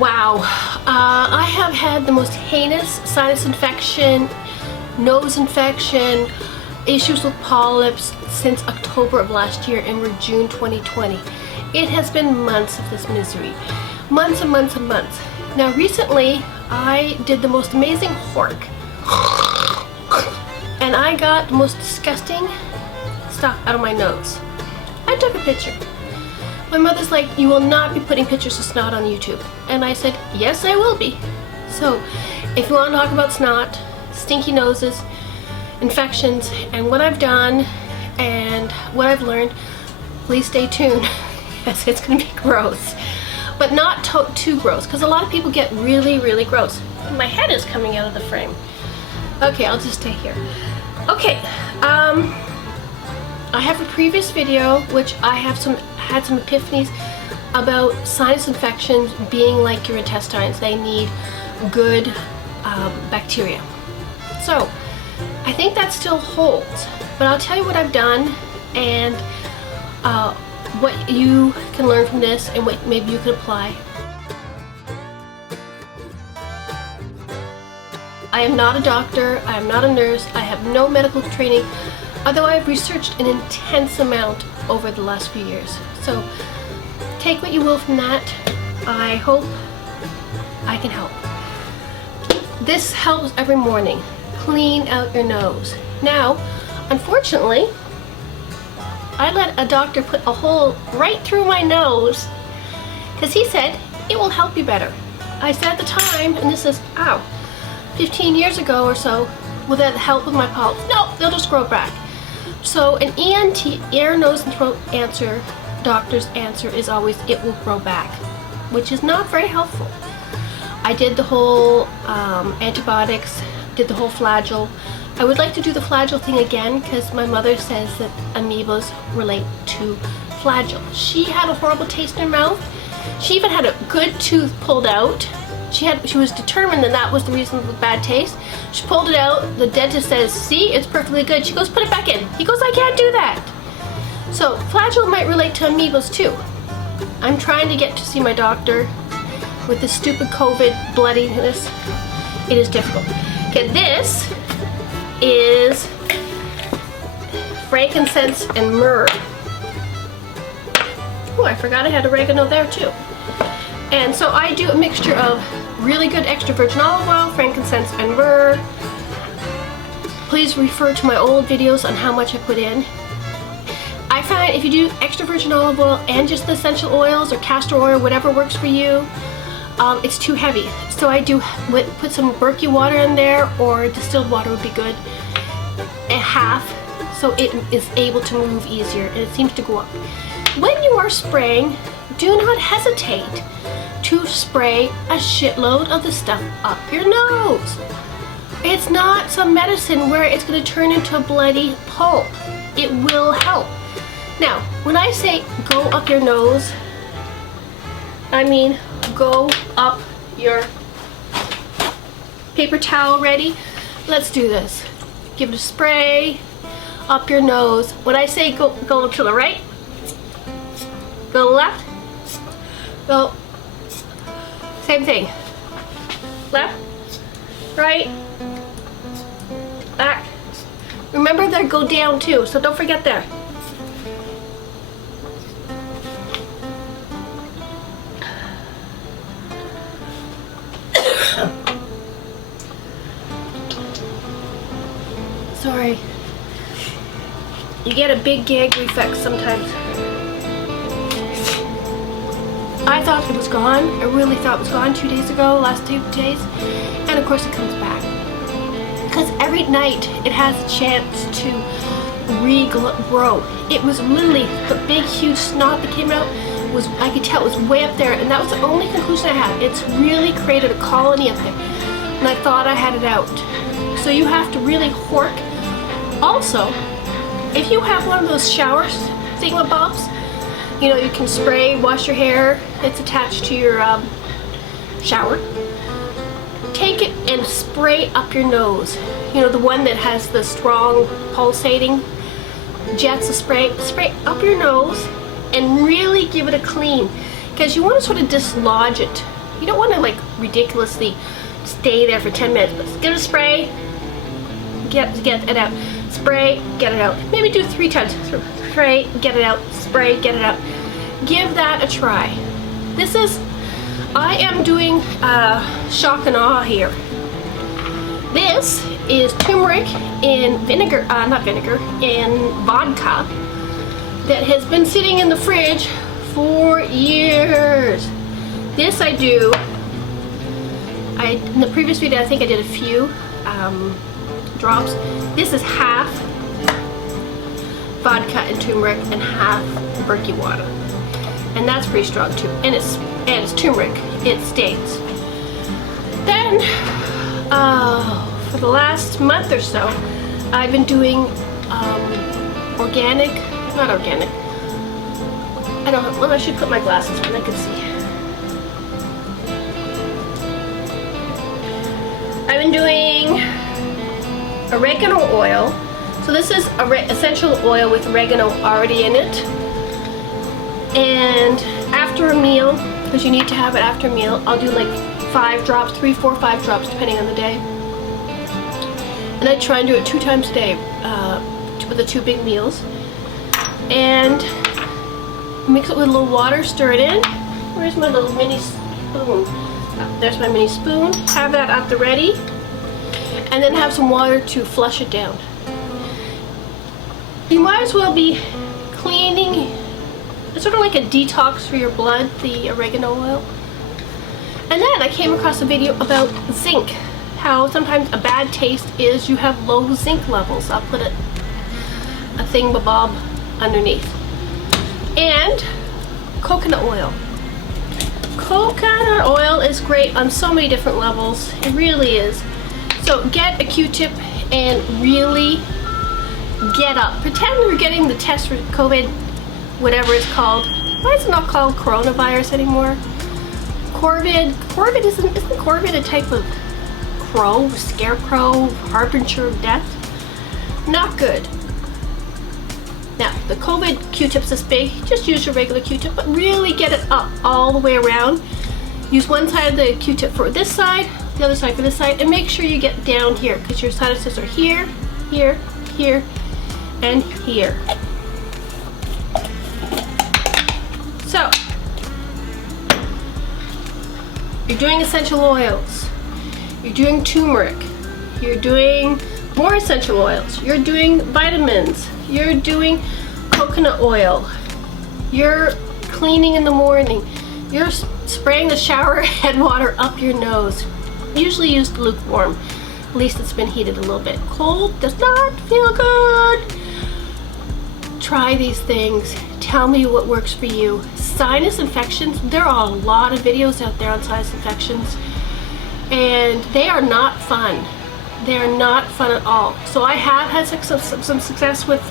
Wow, I have had the most heinous sinus infection, nose infection, issues with polyps since October of last year, and we're June 2020. It has been months of this misery. Months and months and months. Now recently, I did the most amazing hork. And I got the most disgusting stuff out of my nose. I took a picture. My mother's like, you will not be putting pictures of snot on YouTube. And I said, yes, I will be. So, if you want to talk about snot, stinky noses, infections, and what I've done, and what I've learned, please stay tuned. Yes, it's going to be gross. But not too gross, because a lot of people get really, really gross. My head is coming out of the frame. Okay, I'll just stay here. Okay, I have a previous video which I have had some epiphanies about sinus infections being like your intestines. They need good bacteria. So I think that still holds, but I'll tell you what I've done and what you can learn from this and what maybe you could apply. I am not a doctor, I am not a nurse, I have no medical training, although I have researched an intense amount over the last few years. So take what you will from that. I hope I can help. This helps every morning. Clean out your nose. Now, unfortunately, I let a doctor put a hole right through my nose because he said it will help you better. I said at the time, and this is, 15 years ago or so, will that help with my polyps? No, they'll just grow back. So an ENT, ear, nose, and throat doctor's answer is always, it will grow back, which is not very helpful. I did the whole antibiotics, did the whole flagell. I would like to do the flagell thing again because my mother says that amoebas relate to flagell. She had a horrible taste in her mouth. She even had a good tooth pulled out. She was determined that that was the reason for the bad taste. She pulled it out. The dentist says, see, it's perfectly good. She goes, put it back in. He goes, I can't do that. So flagell might relate to amoebas too. I'm trying to get to see my doctor with this stupid COVID bloodiness. It is difficult. Okay, this is frankincense and myrrh. Oh, I forgot I had oregano there too. And so I do a mixture of really good extra virgin olive oil, frankincense, and myrrh. Please refer to my old videos on how much I put in. I find if you do extra virgin olive oil and just the essential oils or castor oil, whatever works for you, it's too heavy. So I do put some murky water in there, or distilled water would be good, a half, so it is able to move easier and it seems to go up. When you are spraying, do not hesitate to spray a shitload of the stuff up your nose. It's not some medicine where it's going to turn into a bloody pulp. It will help. Now, when I say go up your nose, I mean go up your paper towel ready. Let's do this. Give it a spray up your nose. When I say go to the right, go left, go, same thing. Left, right, back. Remember that go down too, so don't forget there. Sorry. You get a big gag reflex sometimes. I thought it was gone. I really thought it was gone 2 days ago, last 2 days. And of course it comes back. Because every night it has a chance to regrow. It was literally the big huge snot that came out. I could tell it was way up there, and that was the only conclusion I had. It's really created a colony up there. And I thought I had it out. So you have to really hork. Also, if you have one of those shower thingamabobs, you know, you can spray, wash your hair, it's attached to your shower. Take it and spray up your nose. You know, the one that has the strong pulsating jets of spray. Spray up your nose and really give it a clean, because you want to sort of dislodge it You don't want to like ridiculously stay there for 10 minutes. But get a spray, get it out. Spray, get it out. Maybe do 3 times. Spray, get it out. Spray, get it out. Give that a try. I am doing shock and awe here. This is turmeric in vinegar, not vinegar, in vodka that has been sitting in the fridge for years. This I do, in the previous video I think I did a few drops. This is half vodka and turmeric and half murky water. And that's pretty strong too. And it's turmeric. It stains. Then, for the last month or so, I've been doing organic, not organic. I don't know, well, I should put my glasses on, I can see. I've been doing oregano oil. So this is essential oil with oregano already in it. And after a meal, because you need to have it after a meal, I'll do like 5 drops, 3, 4, 5 drops depending on the day. And I try and do it 2 times a day with the 2 big meals. And mix it with a little water, stir it in. Where's my little mini spoon? Oh, there's my mini spoon. Have that at the ready. And then have some water to flush it down. You might as well be cleaning. It's sort of like a detox for your blood, the oregano oil. And then I came across a video about zinc. How sometimes a bad taste is you have low zinc levels. I'll put a thingamabob underneath. And coconut oil. Coconut oil is great on so many different levels. It really is. So get a Q-tip and really get up. Pretend you're getting the test for COVID, whatever it's called. Why is it not called coronavirus anymore? Corvid. Isn't corvid a type of crow, scarecrow, harbinger of death? Not good. Now, the COVID Q-tip's this big. Just use your regular Q-tip, but really get it up all the way around. Use one side of the Q-tip for this side, the other side for this side, and make sure you get down here because your sinuses are here, here, here, and here. So, you're doing essential oils, you're doing turmeric, you're doing more essential oils, you're doing vitamins, you're doing coconut oil, you're cleaning in the morning, you're spraying the shower head water up your nose. Usually use lukewarm, at least it's been heated a little bit. Cold does not feel good. Try these things. Tell me what works for you. Sinus infections, there are a lot of videos out there on sinus infections, and they are not fun. They are not fun at all. So I have had some success with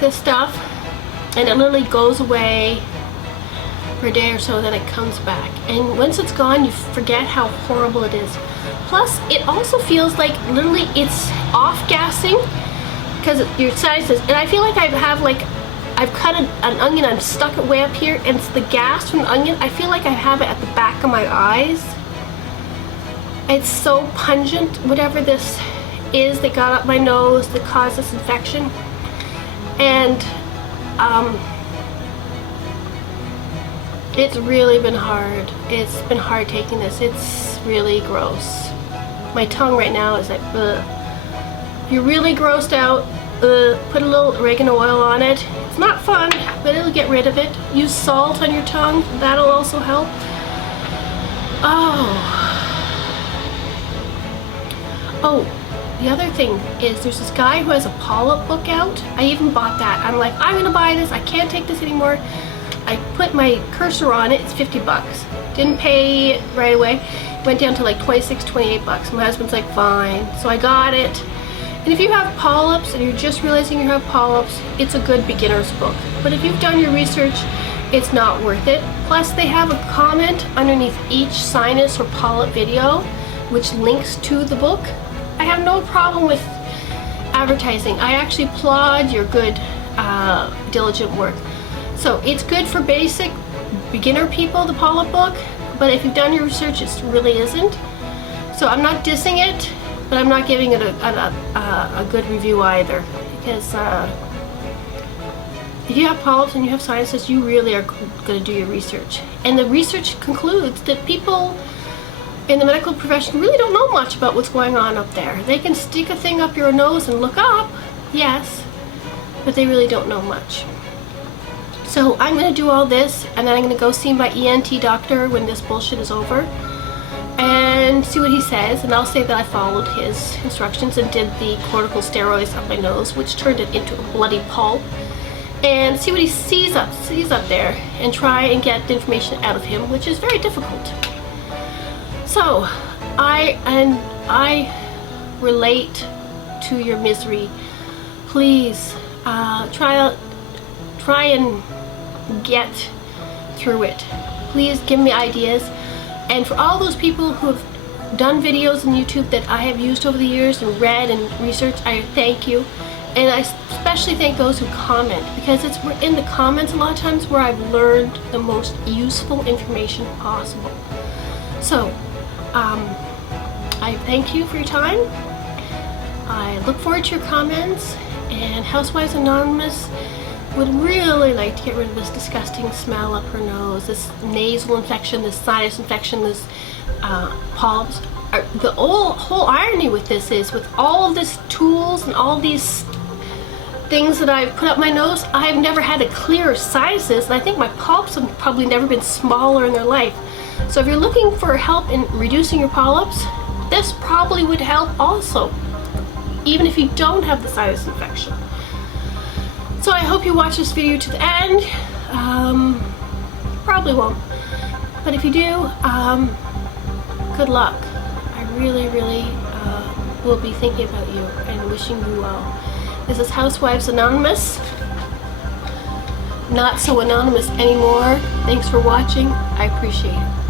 this stuff, and it literally goes away for a day or so, then it comes back. And once it's gone, you forget how horrible it is. Plus, it also feels like literally it's off-gassing because your sinuses, and I feel like I've cut an onion, I've stuck it way up here, and it's the gas from the onion. I feel like I have it at the back of my eyes. It's so pungent, whatever this is that got up my nose that caused this infection. And it's really been hard. It's been hard taking this. It's really gross. My tongue right now is like, ugh. If you're really grossed out, put a little oregano oil on it. It's not fun, but it'll get rid of it. Use salt on your tongue. That'll also help. Oh, the other thing is there's this guy who has a polyp book out. I even bought that. I'm like, I'm gonna buy this. I can't take this anymore. I put my cursor on it. It's 50 bucks. Didn't pay it right away. Went down to like 26, 28 bucks. My husband's like, fine. So I got it. And if you have polyps and you're just realizing you have polyps, it's a good beginner's book. But if you've done your research, it's not worth it. Plus, they have a comment underneath each sinus or polyp video, which links to the book. I have no problem with advertising. I actually applaud your good, diligent work. So it's good for basic beginner people, the polyp book, but if you've done your research, it really isn't. So I'm not dissing it, but I'm not giving it a good review either, because if you have polyps and you have sinuses, you really are going to do your research. And the research concludes that people in the medical profession really don't know much about what's going on up there. They can stick a thing up your nose and look up, yes, but they really don't know much. So I'm going to do all this, and then I'm going to go see my ENT doctor when this bullshit is over and see what he says, and I'll say that I followed his instructions and did the corticosteroids up my nose, which turned it into a bloody pulp, and see what he sees up there and try and get the information out of him, which is very difficult. So I relate to your misery. Please try and get through it. Please give me ideas. And for all those people who have done videos on YouTube that I have used over the years and read and researched, I thank you. And I especially thank those who comment, because it's in the comments a lot of times where I've learned the most useful information possible. So I thank you for your time. I look forward to your comments, and Housewives Anonymous would really like to get rid of this disgusting smell up her nose, this nasal infection, this sinus infection, this polyps. The whole irony with this is, with all of these tools and all these things that I've put up my nose, I have never had a clear sinuses, and I think my polyps have probably never been smaller in their life. So if you're looking for help in reducing your polyps, this probably would help also, even if you don't have the sinus infection. So I hope you watch this video to the end. Probably won't, but if you do, good luck. I really will be thinking about you and wishing you well. This is Housewives Anonymous. Not so anonymous anymore. Thanks for watching. I appreciate it.